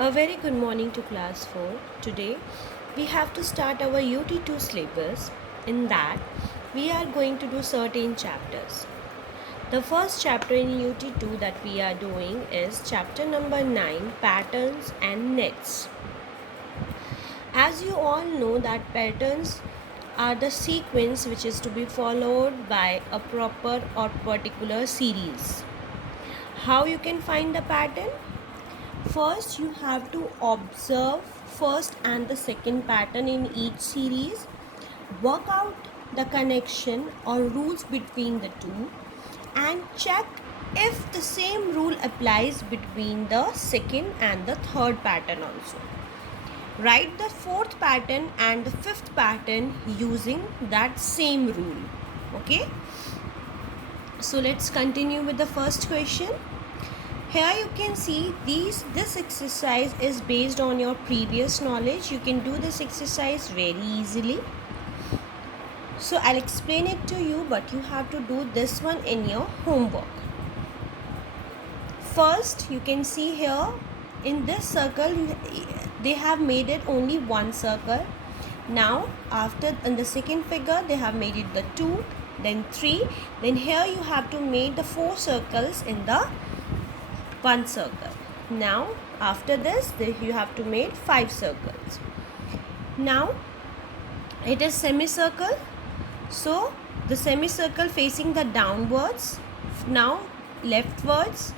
A very good morning to class 4. Today we have to start our UT2 syllabus. In that we are going to do certain chapters. The first chapter in UT2 that we are doing is chapter number 9, patterns and nets. As you all know that patterns are the sequence which is to be followed by a proper or particular series. How you can find the pattern? First, you have to observe first and the second pattern in each series. Work out the connection or rules between the two and check if the same rule applies between the second and the third pattern also. Write the fourth pattern and the fifth pattern using that same rule. Okay? So let's continue with the first question. Here you can see this exercise is based on your previous knowledge. You can do this exercise very easily. So I'll explain it to you, but you have to do this one in your homework. First, you can see here in this circle they have made it only one circle. Now after in the second figure they have made it the 2, then 3, then here you have to make the 4 circles in the one circle. Now after this you have to make 5 circles. Now it is semicircle, so the semicircle facing the downwards, now leftwards,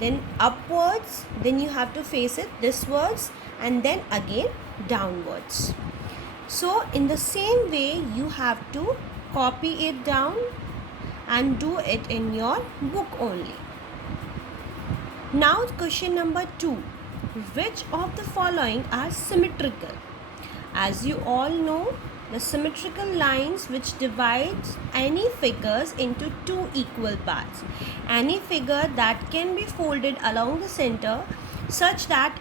then upwards, then you have to face it thiswards and then again downwards. So in the same way you have to copy it down and do it in your book only. Now question number 2. Which of the following are symmetrical? As you all know, the symmetrical lines which divides any figures into two equal parts. Any figure that can be folded along the center such that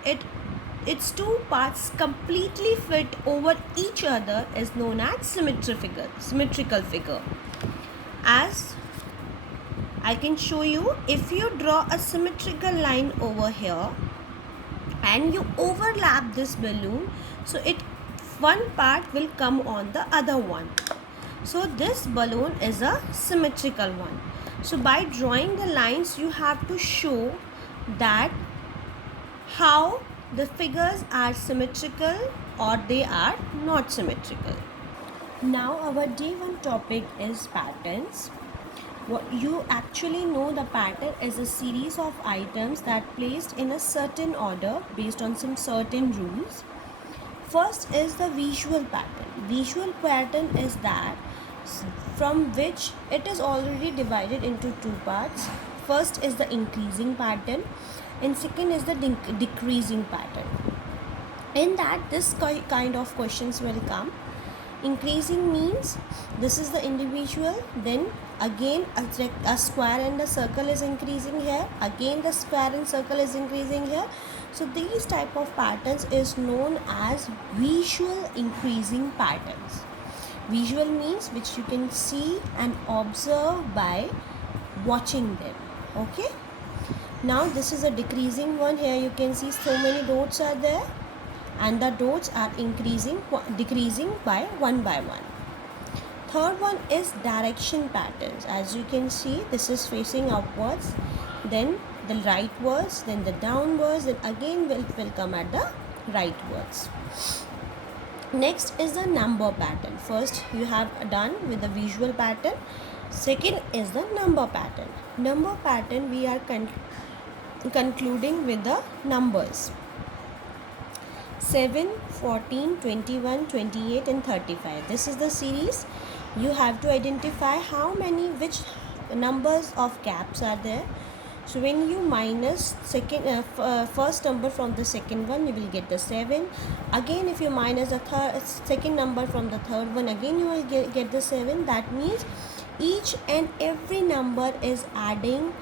its two parts completely fit over each other is known as symmetrical figure. As I can show you, if you draw a symmetrical line over here and you overlap this balloon, so one part will come on the other one. So this balloon is a symmetrical one. So by drawing the lines you have to show that how the figures are symmetrical or they are not symmetrical. Now our day 1 topic is patterns. What you actually know, the pattern is a series of items that placed in a certain order based on some certain rules. First is the visual pattern. Visual pattern is that from which it is already divided into two parts. First is the increasing pattern and second is the decreasing pattern. In that this kind of questions will come. Increasing means this is the individual, then again a square and a circle is increasing here, again the square and circle is increasing here. So these type of patterns is known as visual increasing patterns. Visual means which you can see and observe by watching them. Okay, now this is a decreasing one. Here you can see so many dots are there and the dots are decreasing by one. Third one is direction patterns. As you can see, this is facing upwards, then the rightwards, then the downwards, then again will come at the rightwards. Next is the number pattern. First you have done with the visual pattern. Second is the number pattern. Number pattern we are concluding with the numbers. 7, 14, 21, 28 and 35. This is the series. You have to identify which numbers of gaps are there. So when you minus first number from the second one, you will get the 7. Again if you minus the second number from the third one, again you will get the 7. That means each and every number is adding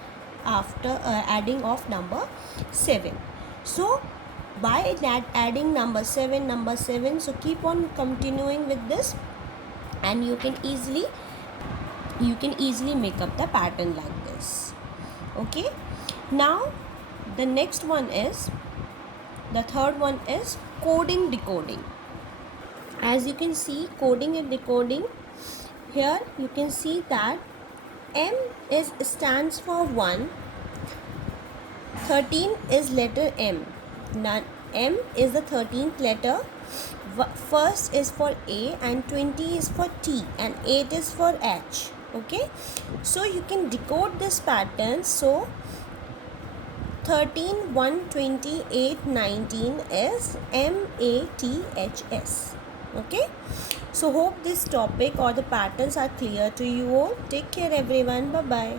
after adding of number 7. So by that adding number 7, so keep on continuing with this and you can easily make up the pattern like this. Okay, now the next one is The third one is coding decoding. As you can see, coding and decoding, here you can see that M stands for 1, 13 is letter M. Now, M is the 13th letter. First is for A and 20 is for T and 8 is for H. Okay, so you can decode this pattern. So 13, 1, 28, 19 is MATHS. Okay, so hope this topic or the patterns are clear to you all. Take care everyone. Bye bye.